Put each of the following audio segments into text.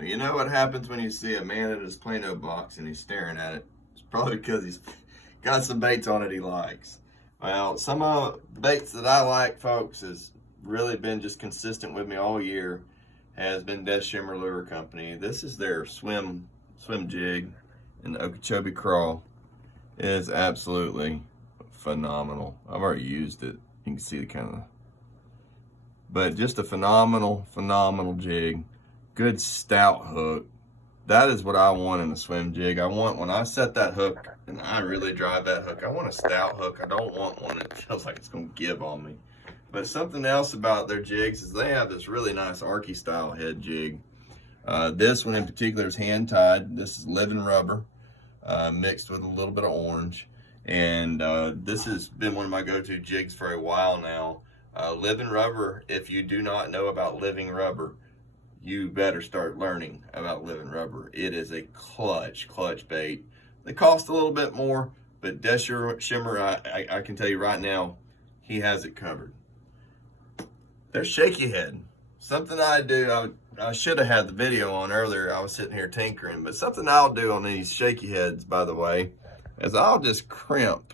Well, you know what happens when you see a man in his Plano box and he's staring at it? It's probably because he's got some baits on it he likes. Well, some of the baits that I like, folks, has really been just consistent with me all year, has been Death Shimmer Lure Company. This is their swim jig, and the Okeechobee crawl is absolutely phenomenal. I've already used it. You can see the kind of, but just a phenomenal jig. Good stout hook. That is what I want in a swim jig. I want, when I set that hook and I really drive that hook, I want a stout hook. I don't want one that feels like it's gonna give on me. But something else about their jigs is they have this really nice Arkie style head jig. This one in particular is hand tied. This is living rubber mixed with a little bit of orange. And this has been one of my go-to jigs for a while now. Living rubber, if you do not know about living rubber, you better start learning about living rubber. It is a clutch bait. They cost a little bit more, but Death Shimmer, I can tell you right now, he has it covered. There's Shakey Head. Something I do, I should have had the video on earlier. I was sitting here tinkering, but something I'll do on these Shakey Heads, by the way, is I'll just crimp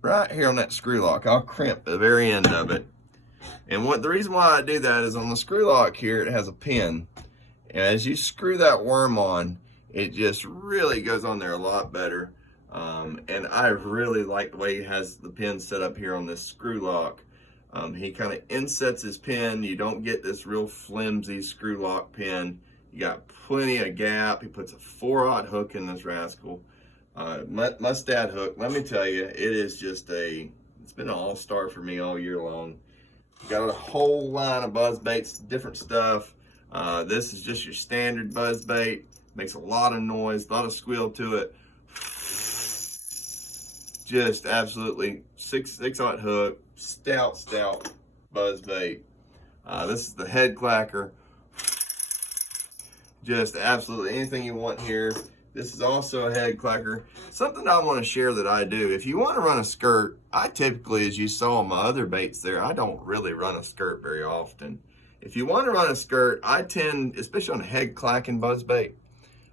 right here on that screw lock. I'll crimp the very end of it. And the reason why I do that is on the screw lock here, it has a pin. And as you screw that worm on, it just really goes on there a lot better. And I really like the way he has the pin set up here on this screw lock. He kind of insets his pin. You don't get this real flimsy screw lock pin. You got plenty of gap. He puts a 4/0 hook in this rascal. Mustad hook. Let me tell you, it is just it's been an all-star for me all year long. Got a whole line of Buzzbaits, different stuff. This is just your standard Buzzbait. Makes a lot of noise, a lot of squeal to it. Just absolutely 6/0 hook, stout Buzzbait. This is the head clacker. Just absolutely anything you want here. This is also a head clacker. Something I want to share that I do. If you want to run a skirt, I typically, as you saw on my other baits there, I don't really run a skirt very often. If you want to run a skirt, I tend, especially on a head clacking buzzbait,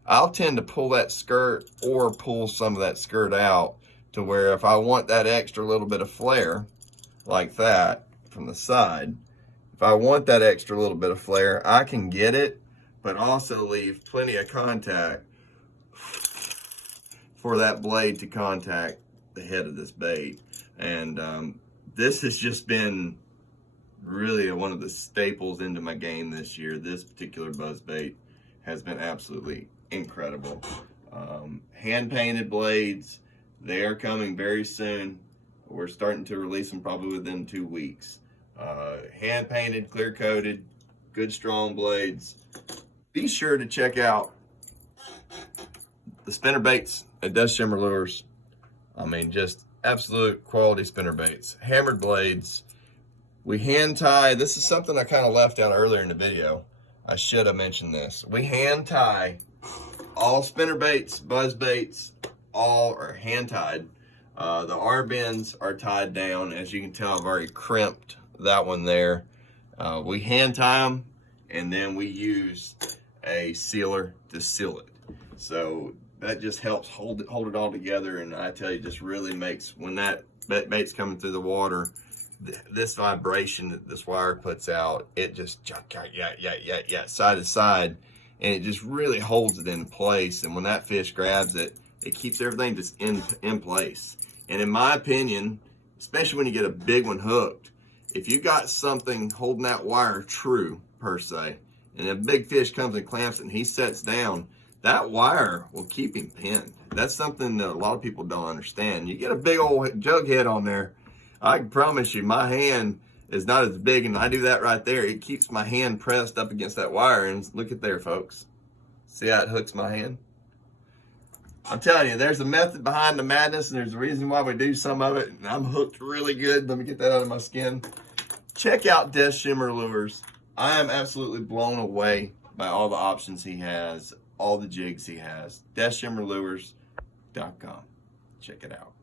I'll tend to pull that skirt or pull some of that skirt out to where if I want that extra little bit of flare, like that, from the side, if I want that extra little bit of flare, I can get it, but also leave plenty of contact for that blade to contact the head of this bait. And this has just been really one of the staples into my game this year. This particular buzzbait has been absolutely incredible. Hand painted blades, they are coming very soon. We're starting to release them probably within 2 weeks. Hand painted, clear coated, good strong blades. Be sure to check out the spinnerbaits at Death Shimmer Lures. I mean, just absolute quality spinnerbaits. Hammered blades. We hand tie. This is something I kind of left out earlier in the video. I should have mentioned this. We hand tie all spinnerbaits, buzzbaits, all are hand tied. The R-bends are tied down. As you can tell, I've already crimped that one there. We hand tie them, and then we use a sealer to seal it. So that just helps hold it all together, and I tell you, just really makes, when that bait's coming through the water, this vibration that this wire puts out, it just side to side, and it just really holds it in place. And when that fish grabs it, it keeps everything just in place. And in my opinion, especially when you get a big one hooked, if you got something holding that wire true per se, and a big fish comes and clamps it and he sets down, that wire will keep him pinned. That's something that a lot of people don't understand. You get a big old jug head on there, I can promise you my hand is not as big, and I do that right there. It keeps my hand pressed up against that wire, and look at there, folks. See how it hooks my hand? I'm telling you, there's a method behind the madness, and there's a reason why we do some of it, and I'm hooked really good. Let me get that out of my skin. Check out Death Shimmer Lures. I am absolutely blown away by all the options he has, all the jigs he has. DeathShimmerLures.com. Check it out.